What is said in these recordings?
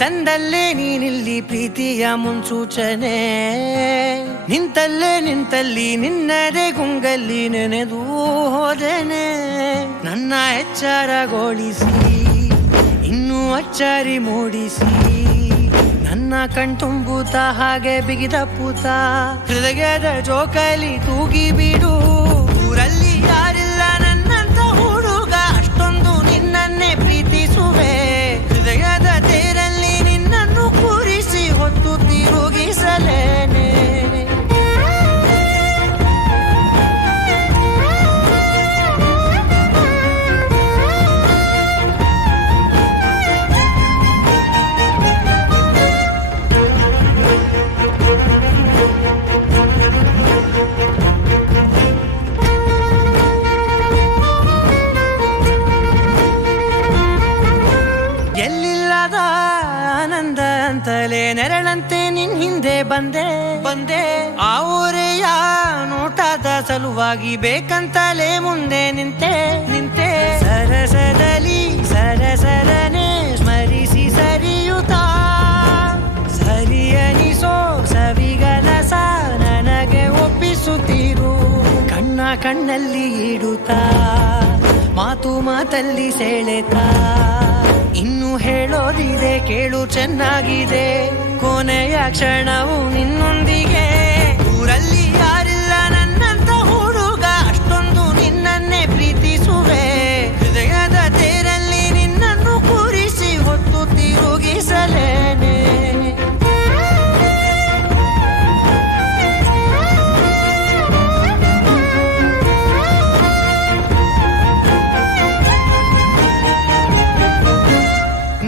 ತಂದಲ್ಲೇ ನೀನಿಲ್ಲಿ ಪ್ರೀತಿಯ ಮುನ್ಸೂಚನೆ, ನಿಂತಲ್ಲಿ ನಿನ್ನದೇ ಗುಂಗಲ್ಲಿ ನೆನೆದು ಹೋದೆನೆ. ನನ್ನ ಎಚ್ಚರಗೊಳಿಸಿ ಇನ್ನೂ ಅಚ್ಚರಿ ಮೂಡಿಸಿ, ನನ್ನ ಕಣ್ತುಂಬುತ್ತ ಹಾಗೆ ಬಿಗಿದ ಪೂತ, ಹೃದಯದ ಜೋಕಾಲಿ ತೂಗಿ ಬಿಡು. ಊರಲ್ಲಿ ಯಾರಿಲ್ಲ ನನ್ನಂತ ಹುಡುಗ, ಅಷ್ಟೊಂದು ನಿನ್ನನ್ನೇ ಪ್ರೀತಿಸುವೆ. ಹೃದಯದ ತೇರಲ್ಲಿ ನಿನ್ನನ್ನು ಕೂರಿಸಿ ಹೊತ್ತು ತಿರುಗಿಸಲೇನೆ. ಎಲ್ಲಿಲ್ಲದ ಆನಂದ ಅಂತಲೇ ನೆರಳಂತೆ ನಿನ್ ಹಿಂದೆ ಬಂದೆ. ಆ ಊರೆಯ ನೋಟದ ಸಲುವಾಗಿ ಬೇಕಂತಲೇ ಮುಂದೆ ನಿಂತೆ. ಸರಸದಲ್ಲಿ ಸರಸರನೆ ಸ್ಮರಿಸಿ ಸರಿಯುತ್ತಾ, ಸರಿಯನಿಸೋ ಸವಿಗನಸ ನನಗೆ ಒಪ್ಪಿಸುತ್ತೀರು. ಕಣ್ಣಲ್ಲಿ ಇಡುತ್ತಾ, ಮಾತಲ್ಲಿ ಸೆಳೆತಾ, ಇನ್ನು ಹೇಳೋದಿದೆ ಕೇಳು ಚೆನ್ನಾಗಿದೆ. ಕೊನೆಯ ಕ್ಷಣವು ನಿನ್ನೊಂದಿಗೆ. ಊರಲ್ಲಿ ಯಾರಿಲ್ಲ ನನ್ನಂತ ಹುಡುಗ, ಅಷ್ಟೊಂದು ನಿನ್ನನ್ನೇ ಪ್ರೀತಿಸುವೆ. ಹೃದಯದ ತೇರಲ್ಲಿ ನಿನ್ನನ್ನು ಕೂರಿಸಿ ಹೊತ್ತು ತಿರುಗಿಸಲೇನೆ.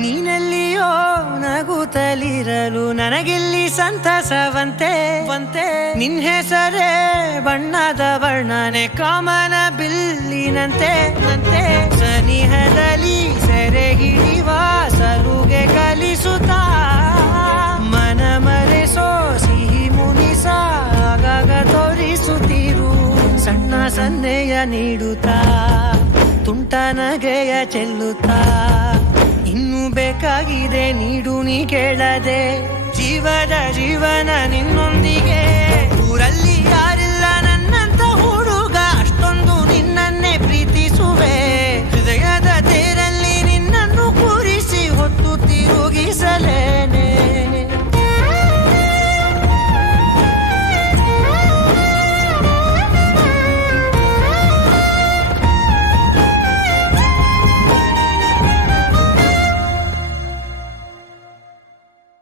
ನೀನೆಲ್ಲಿಯೋ ನಗುತ್ತಲಿರಲು ನನಗಿಲ್ಲಿ ಸಂತಸವಂತೆ. ನಿನ್ ಹೆಸರೇ ಬಣ್ಣದ ವರ್ಣನೆ ಕಾಮನ ಬಿಲ್ಲಿನಂತೆ. ಸನಿಹದಲ್ಲಿ ಸೆರೆ ಹಿಡಿವ ಸಲುಗೆ ಕಲಿಸುತ್ತಾ, ಮನ ಮರೆಸೋ ಸಿಹಿ ಮುನಿಸ ಆಗಾಗ ತೋರಿಸುತ್ತೀರು. ಸಣ್ಣ ಸನ್ನೆಯ ನೀಡುತ್ತಾ, ತುಂಟ ನಗೆಯ ಚೆಲ್ಲುತ್ತಾ, ಇನ್ನು ಬೇಕಾಗಿದೆ ನೀಡು ನೀ ಕೇಳದೆ. ಜೀವನ ನಿನ್ನೊಂದಿಗೆ.